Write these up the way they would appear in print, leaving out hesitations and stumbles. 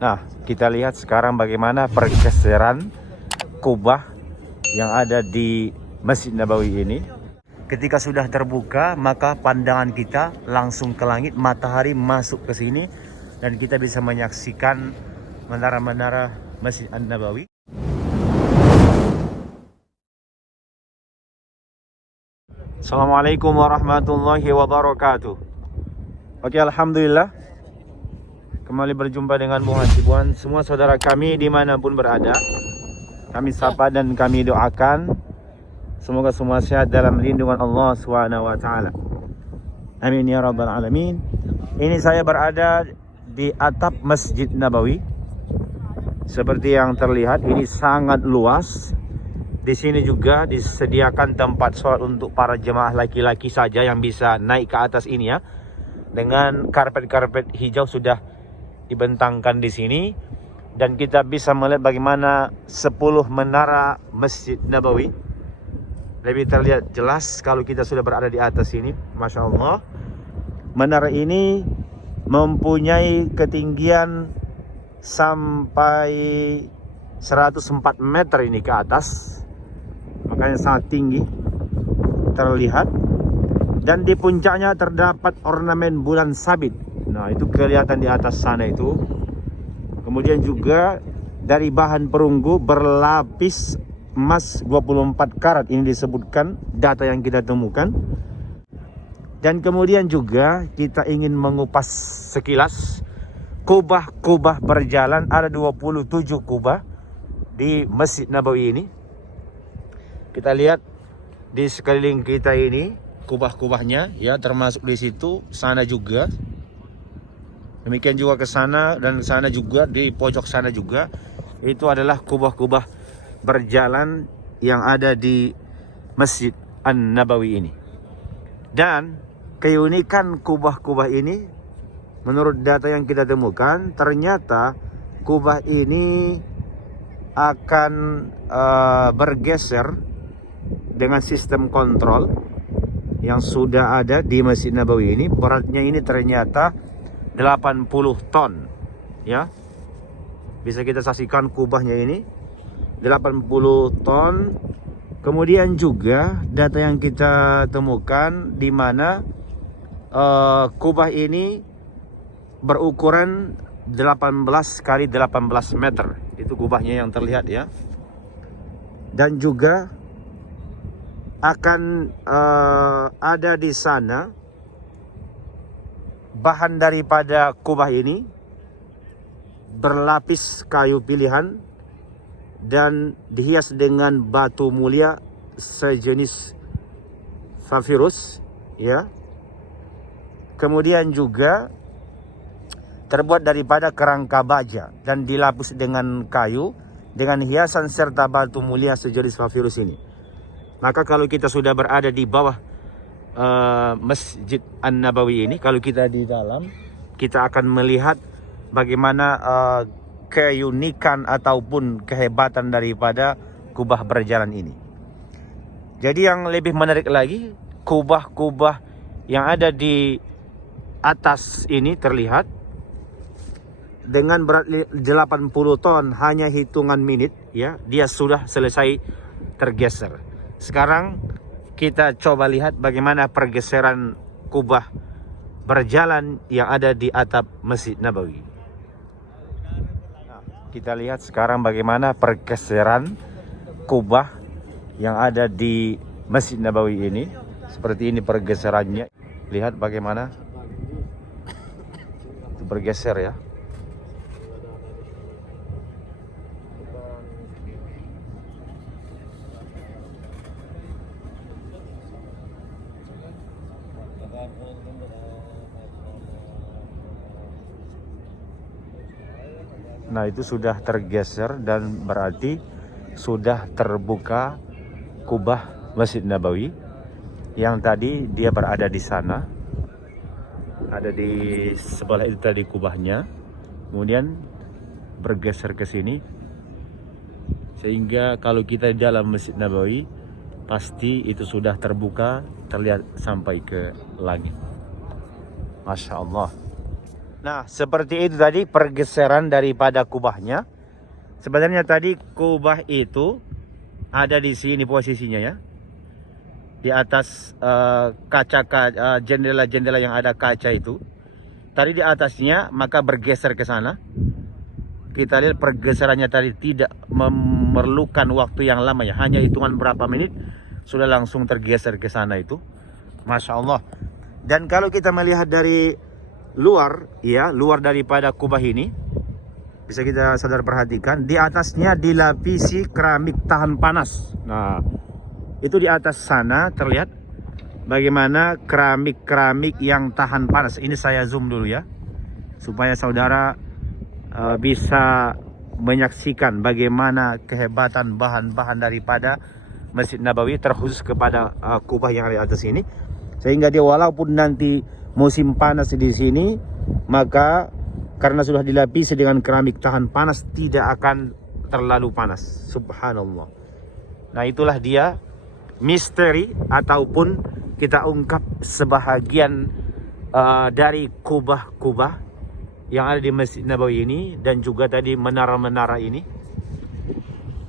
Nah, kita lihat sekarang bagaimana pergeseran kubah yang ada di Masjid Nabawi ini. Ketika sudah terbuka, maka pandangan kita langsung ke langit, matahari masuk ke sini, dan kita bisa menyaksikan menara-menara Masjid An-Nabawi. Assalamualaikum warahmatullahi wabarakatuh. Oke, alhamdulillah. Kembali berjumpa dengan Bung Hasibuan. Semua saudara kami dimanapun berada, kami sapa dan kami doakan semoga semua sehat dalam lindungan Allah SWT. Amin ya rabbal alamin. Ini saya berada di atap Masjid Nabawi. Seperti yang terlihat, ini sangat luas. Di sini juga disediakan tempat sholat untuk para jemaah laki-laki saja yang bisa naik ke atas ini ya. Dengan karpet-karpet hijau sudah dibentangkan di sini, dan kita bisa melihat bagaimana 10 menara Masjid Nabawi. Lebih terlihat jelas kalau kita sudah berada di atas ini. Masya Allah, menara ini mempunyai ketinggian sampai 104 meter ini ke atas, makanya sangat tinggi terlihat. Dan di puncaknya terdapat ornamen bulan sabit. Nah, itu kelihatan di atas sana itu. Kemudian juga dari bahan perunggu berlapis emas 24 karat. Ini disebutkan data yang kita temukan. Dan kemudian juga kita ingin mengupas sekilas kubah-kubah berjalan. Ada 27 kubah di Masjid Nabawi ini. Kita lihat di sekeliling kita ini kubah-kubahnya ya, termasuk di situ, sana juga. Demikian juga ke sana dan sana juga, di pojok sana juga. Itu adalah kubah-kubah berjalan yang ada di Masjid An-Nabawi ini. Dan keunikan kubah-kubah ini, menurut data yang kita temukan, ternyata kubah ini akan bergeser dengan sistem kontrol yang sudah ada di Masjid Nabawi ini. Beratnya ini ternyata 80 ton ya. Bisa kita saksikan kubahnya ini 80 ton. Kemudian juga data yang kita temukan di mana kubah ini berukuran 18 kali 18 meter. Itu kubahnya yang terlihat ya. Dan juga akan ada di sana bahan daripada kubah ini berlapis kayu pilihan dan dihias dengan batu mulia sejenis papirus ya. Kemudian juga terbuat daripada kerangka baja dan dilapis dengan kayu dengan hiasan serta batu mulia sejenis papirus ini. Maka kalau kita sudah berada di bawah Masjid An-Nabawi ini, kalau kita di dalam, kita akan melihat bagaimana keunikan ataupun kehebatan daripada kubah berjalan ini. Jadi yang lebih menarik lagi, kubah-kubah yang ada di atas ini terlihat dengan berat 80 ton, hanya hitungan menit ya, dia sudah selesai tergeser. Sekarang kita coba lihat bagaimana pergeseran kubah berjalan yang ada di atap Masjid Nabawi. Nah, kita lihat sekarang bagaimana pergeseran kubah yang ada di Masjid Nabawi ini. Seperti ini pergeserannya. Lihat bagaimana itu bergeser ya. Nah, itu sudah tergeser dan berarti sudah terbuka kubah Masjid Nabawi yang tadi dia berada di sana. Ada di sebelah itu tadi kubahnya. Kemudian bergeser ke sini. Sehingga kalau kita di dalam Masjid Nabawi, pasti itu sudah terbuka, terlihat sampai ke langit. Masya Allah. Nah, seperti itu tadi pergeseran daripada kubahnya. Sebenarnya tadi kubah itu ada di sini posisinya ya. Di atas jendela-jendela yang ada kaca itu. Tadi di atasnya, maka bergeser ke sana. Kita lihat pergeserannya tadi tidak memerlukan waktu yang lama ya. Hanya hitungan berapa menit sudah langsung tergeser ke sana itu. Masya Allah. Dan kalau kita melihat dari luar, ya, luar daripada kubah ini, bisa kita sadar perhatikan, di atasnya dilapisi keramik tahan panas. Nah, itu di atas sana terlihat bagaimana keramik-keramik yang tahan panas. Ini saya zoom dulu ya, supaya saudara bisa menyaksikan bagaimana kehebatan bahan-bahan daripada Masjid Nabawi, terkhusus kepada kubah yang ada di atas ini. Sehingga dia walaupun nanti musim panas di sini, maka karena sudah dilapisi dengan keramik tahan panas, tidak akan terlalu panas. Subhanallah. Nah, itulah dia misteri ataupun kita ungkap sebahagian dari kubah-kubah yang ada di Masjid Nabawi ini, dan juga tadi menara-menara ini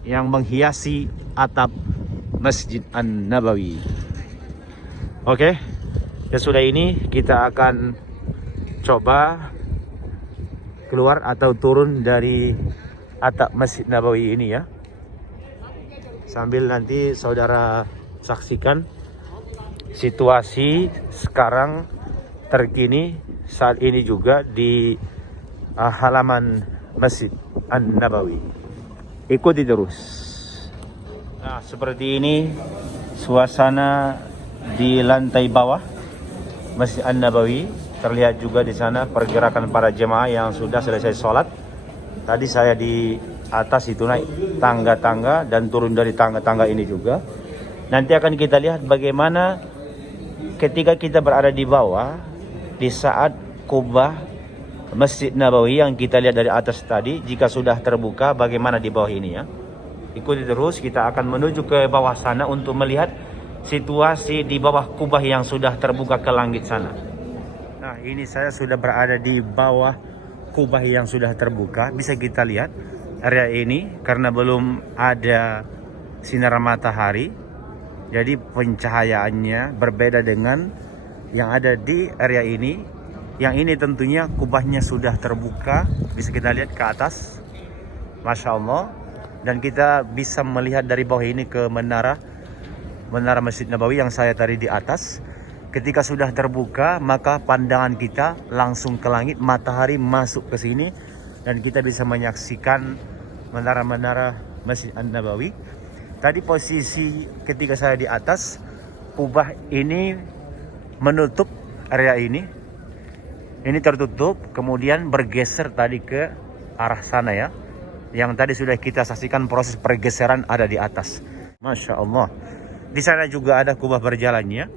yang menghiasi atap Masjid An-Nabawi. Oke, sesudah ini kita akan coba keluar atau turun dari atap Masjid Nabawi ini ya, sambil nanti saudara saksikan situasi sekarang terkini saat ini juga di halaman Masjid An-Nabawi. Ikuti terus. Nah, seperti ini suasana di lantai bawah Masjid An-Nabawi. Terlihat juga di sana pergerakan para jemaah yang sudah selesai sholat. Tadi saya di atas itu naik tangga-tangga dan turun dari tangga-tangga ini juga. Nanti akan kita lihat bagaimana ketika kita berada di bawah, di saat kubah Masjid Nabawi yang kita lihat dari atas tadi, jika sudah terbuka, bagaimana di bawah ini ya. Ikuti terus, kita akan menuju ke bawah sana untuk melihat situasi di bawah kubah yang sudah terbuka ke langit sana. Nah, ini saya sudah berada di bawah kubah yang sudah terbuka. Bisa kita lihat area ini karena belum ada sinar matahari, jadi pencahayaannya berbeda dengan yang ada di area ini. Yang ini tentunya kubahnya sudah terbuka, bisa kita lihat ke atas, Masya Allah. Dan kita bisa melihat dari bawah ini ke menara Masjid Nabawi yang saya tadi di atas. Ketika sudah terbuka, maka pandangan kita langsung ke langit, matahari masuk ke sini, dan kita bisa menyaksikan menara-menara Masjid An-Nabawi. Tadi posisi ketika saya di atas, kubah ini menutup area ini. Ini tertutup, kemudian bergeser tadi ke arah sana ya. Yang tadi sudah kita saksikan proses pergeseran ada di atas. Masya Allah. Di sana juga ada kubah berjalannya.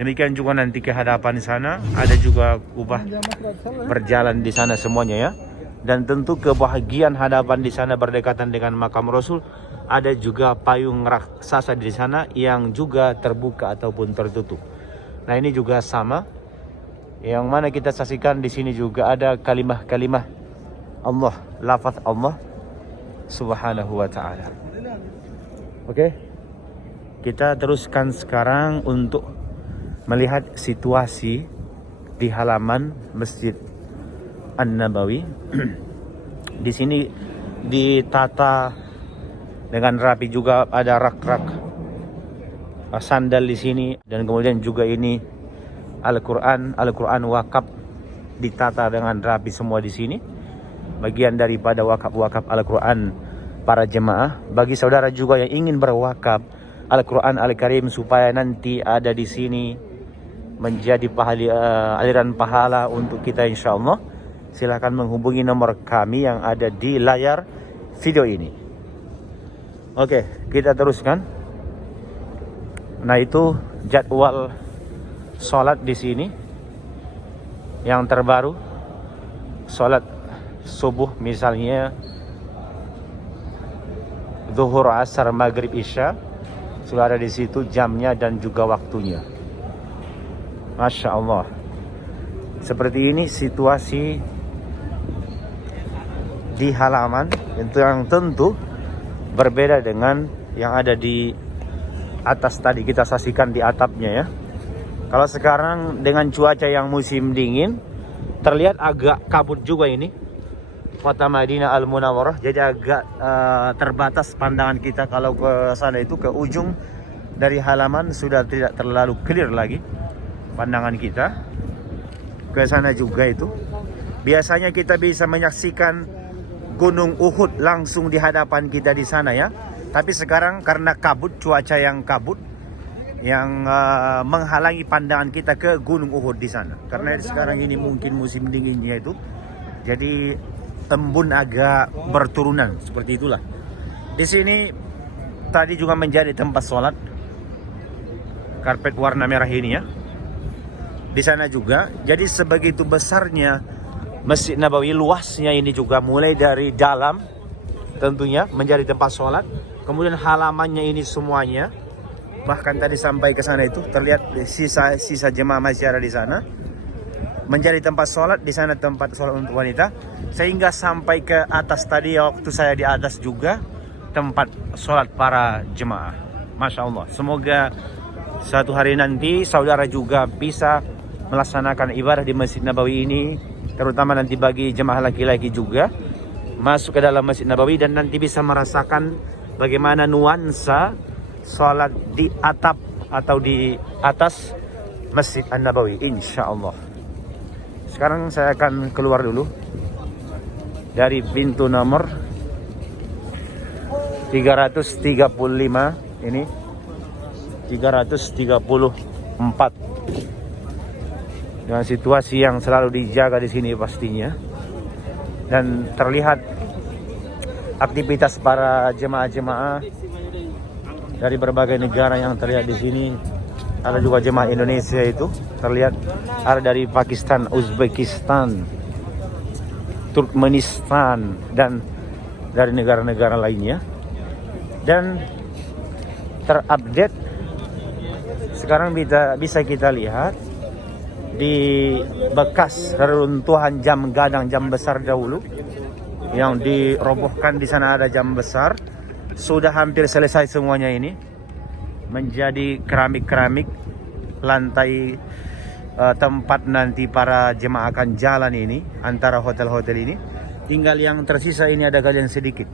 Demikian juga nanti ke hadapan sana ada juga kubah berjalan di sana semuanya ya. Dan tentu kebahagiaan hadapan di sana berdekatan dengan makam Rasul, ada juga payung raksasa di sana yang juga terbuka ataupun tertutup. Nah, ini juga sama. Yang mana kita saksikan di sini juga ada kalimah-kalimah Allah, lafaz Allah Subhanahu wa ta'ala. Oke. Kita teruskan sekarang untuk melihat situasi di halaman Masjid An-Nabawi. Di sini ditata dengan rapi juga, ada rak-rak sandal di sini, dan kemudian juga ini Al-Quran wakaf ditata dengan rapi semua di sini. Bagian daripada wakaf Al-Quran para jemaah. Bagi saudara juga yang ingin berwakaf Al-Quran Al-Karim supaya nanti ada di sini menjadi aliran pahala untuk kita insya Allah, silahkan menghubungi nomor kami yang ada di layar video ini. Oke, kita teruskan. Nah, itu jadwal sholat di sini yang terbaru. Sholat subuh misalnya zuhur, asar, maghrib, isya, sudah ada di situ jamnya dan juga waktunya. Masya Allah. Seperti ini situasi di halaman, itu yang tentu berbeda dengan yang ada di atas tadi kita saksikan di atapnya ya. Kalau sekarang dengan cuaca yang musim dingin, terlihat agak kabut juga ini kota Madinah Al Munawwarah, jadi agak terbatas pandangan kita. Kalau ke sana itu ke ujung dari halaman sudah tidak terlalu clear lagi pandangan kita. Ke sana juga itu biasanya kita bisa menyaksikan Gunung Uhud langsung di hadapan kita di sana ya. Tapi sekarang karena kabut, cuaca yang kabut yang menghalangi pandangan kita ke Gunung Uhud di sana. Karena sekarang ini mungkin musim dinginnya itu, jadi embun agak berturunan seperti itulah. Di sini tadi juga menjadi tempat sholat, karpet warna merah ini ya. Di sana juga, jadi sebegitu besarnya Masjid Nabawi, luasnya ini juga mulai dari dalam tentunya menjadi tempat sholat, kemudian halamannya ini semuanya, bahkan tadi sampai ke sana itu terlihat sisa jemaah masih ada di sana, menjadi tempat sholat. Di sana tempat sholat untuk wanita, sehingga sampai ke atas tadi waktu saya di atas juga tempat sholat para jemaah. Masya Allah, semoga suatu hari nanti saudara juga bisa melaksanakan ibadah di Masjid Nabawi ini, terutama nanti bagi jemaah laki-laki juga masuk ke dalam Masjid Nabawi dan nanti bisa merasakan bagaimana nuansa sholat di atap atau di atas Masjid An-Nabawi, insya Allah. Sekarang saya akan keluar dulu dari pintu nomor 335 ini, 334, dengan situasi yang selalu dijaga di sini pastinya, dan terlihat aktivitas para jemaah-jemaah dari berbagai negara yang terlihat di sini. Ada juga jemaah Indonesia itu terlihat, ada dari Pakistan, Uzbekistan, Turkmenistan, dan dari negara-negara lainnya. Dan terupdate sekarang bisa kita lihat di bekas reruntuhan jam gadang, jam besar dahulu yang dirobohkan. Di sana ada jam besar, sudah hampir selesai semuanya ini, menjadi keramik-keramik lantai tempat nanti para jemaah akan jalan ini antara hotel-hotel ini. Tinggal yang tersisa ini ada galian sedikit.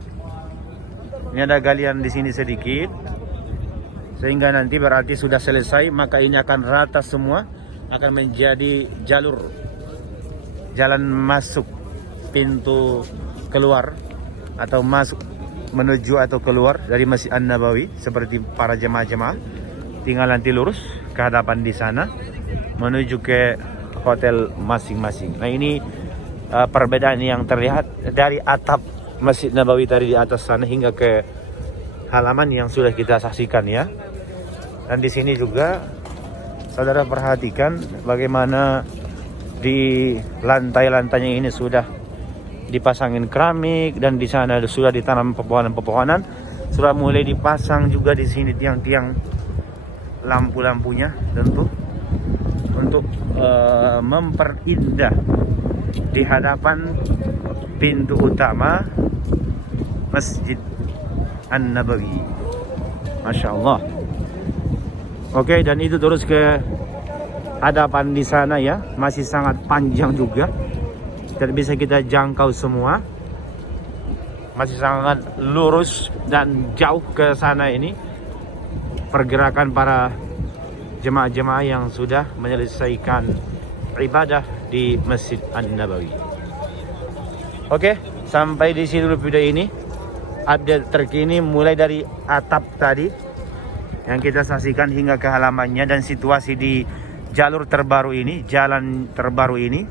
Ini ada galian di sini sedikit, sehingga nanti berarti sudah selesai, maka ini akan rata semua, akan menjadi jalan masuk, pintu keluar atau masuk menuju atau keluar dari Masjid An-Nabawi. Seperti para jemaah-jemaah tinggal nanti lurus ke hadapan di sana menuju ke hotel masing-masing. Nah, ini perbedaan yang terlihat dari atap Masjid Nabawi tadi di atas sana hingga ke halaman yang sudah kita saksikan ya. Dan di sini juga saudara perhatikan bagaimana di lantai-lantainya ini sudah dipasangin keramik, dan di sana sudah ditanam pepohonan-pepohonan. Sudah mulai dipasang juga di sini tiang-tiang lampu-lampunya, tentu untuk memperindah di hadapan pintu utama Masjid An-Nabawi. Masya Allah. Oke, dan itu terus ke hadapan di sana ya, masih sangat panjang juga, tidak bisa kita jangkau semua, masih sangat lurus dan jauh ke sana ini pergerakan para jemaah-jemaah yang sudah menyelesaikan ibadah di Masjid An-Nabawi. Oke, sampai di sini dulu video ini, update terkini mulai dari atap tadi yang kita saksikan hingga ke halamannya, dan situasi di jalur terbaru ini, jalan terbaru ini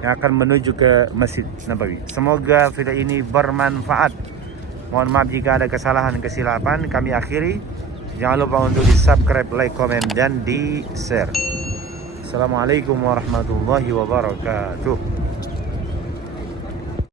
yang akan menuju ke Masjid Nabawi. Semoga video ini bermanfaat. Mohon maaf jika ada kesalahan kesilapan. Kami akhiri. Jangan lupa untuk di subscribe, like, komen, dan di share. Assalamualaikum warahmatullahi wabarakatuh.